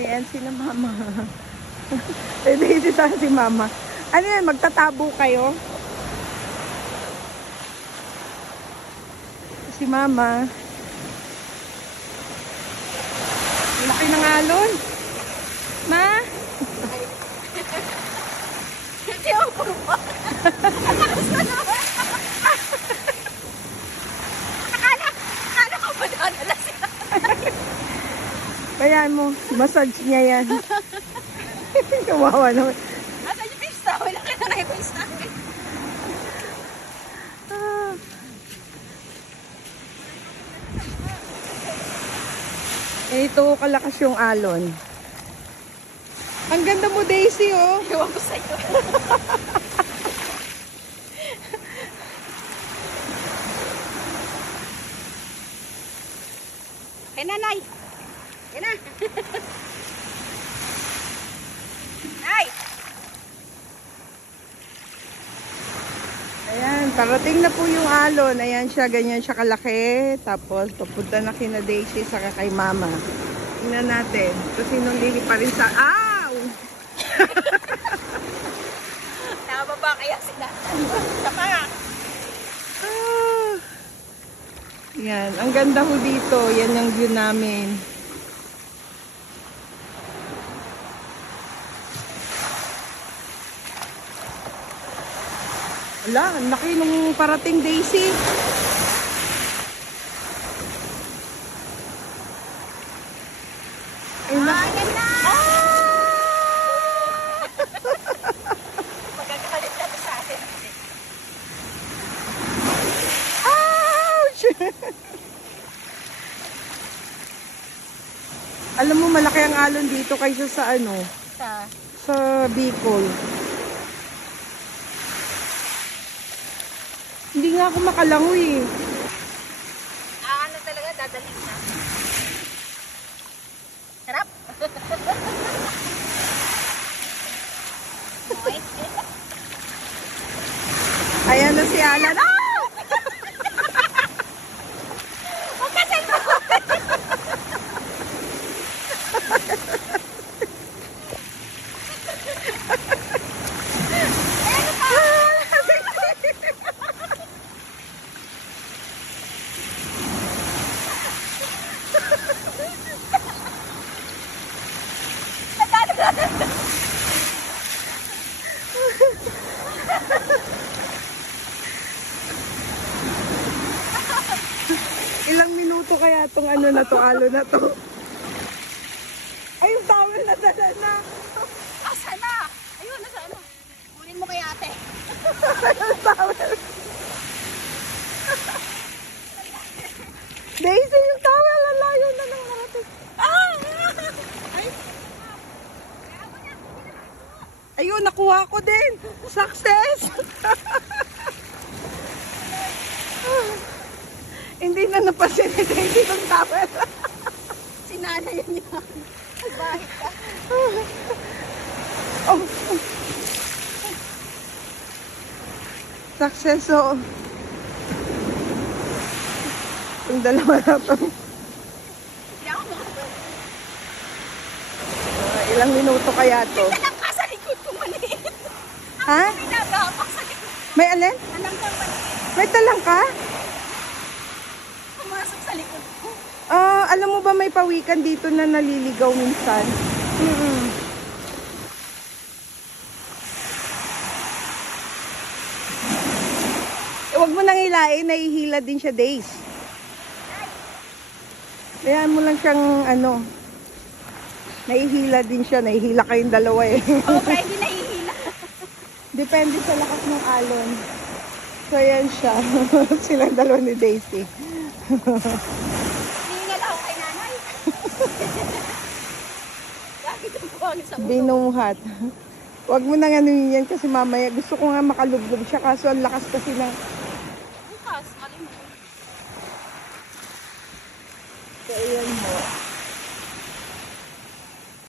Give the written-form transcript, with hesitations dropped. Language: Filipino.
Ayan sila mama. Dito saan si mama. Ano yan, magtatabo kayo? Si mama. Laki ng alon. Ma? Hindi ako pumpa. Akala ko ba dadala siya? Bayaan mo, massage niya yan. Kawawa naman. Asan yung fish towel? Nakita na yung fish towel. Ito, kalakas yung alon. Ang ganda mo, Daisy, oh. Ewan ko sa'yo. Kay nanay. Yan na. Nay! Ayan, parating na po yung alon. Ayan siya, ganyan siya kalaki. Tapos, papunta na kina Daisy saka kay Mama. Tingnan natin. Ito sinulili pa rin sa... Ow! Nakababa kaya sila. Sa pa. Yan, ang ganda ho dito. Yan yung view namin. Wala, ang laki nung parating, Daisy. Yan na! Magagalit na sa akin. Ouch! Alam mo, malaki ang alon dito kaysa sa ano? Sa Bicol. Hindi nga ako makalangoy eh. Ano talaga, dadaling na. Sarap. Okay. Ayan na si Alan. Ah! Huwag ka sa'yo! Ilang minuto kaya tong ano na to, alon na to? Ay, yung towel na dala na. Asa na? Ayun, nasa ano? Kunin mo kay ate. Yung towel. Daisy, yung towel, ang layo na ng natin. Ah! Ay! Ayun, nakuha ko din. Success! Hindi na napasin ni Daisy yung towel. Sinana yun yan. Bakit ka? Oh. Success, oh. Yung dalawa na to. Hindi ako makabalik. Ilang minuto kaya to? Alam ka sa likod ko maliit. Ha? May nagapak sa likod. May alin? Alam ka maliit. May talang ka? Pumasok sa likod ko. Alam mo ba may pawikan dito na naliligaw minsan? Huwag mo nang hilain, nahihila din siya, Days. Kayaan mo lang siyang ano, nahihila din siya, nahihila kayong dalawa eh. Oo, kaya hindi nahihila. Depende sa lakas ng alon. So yan siya, silang dalawa ni Daisy. Hihingal ako kay nanay. Bakit ang buwang sa ulo? Binuhat. Huwag mo nang ano yan kasi mamaya gusto ko nga makalublob siya kaso ang lakas kasi ng... Bukas, kalimutan. So ayan mo.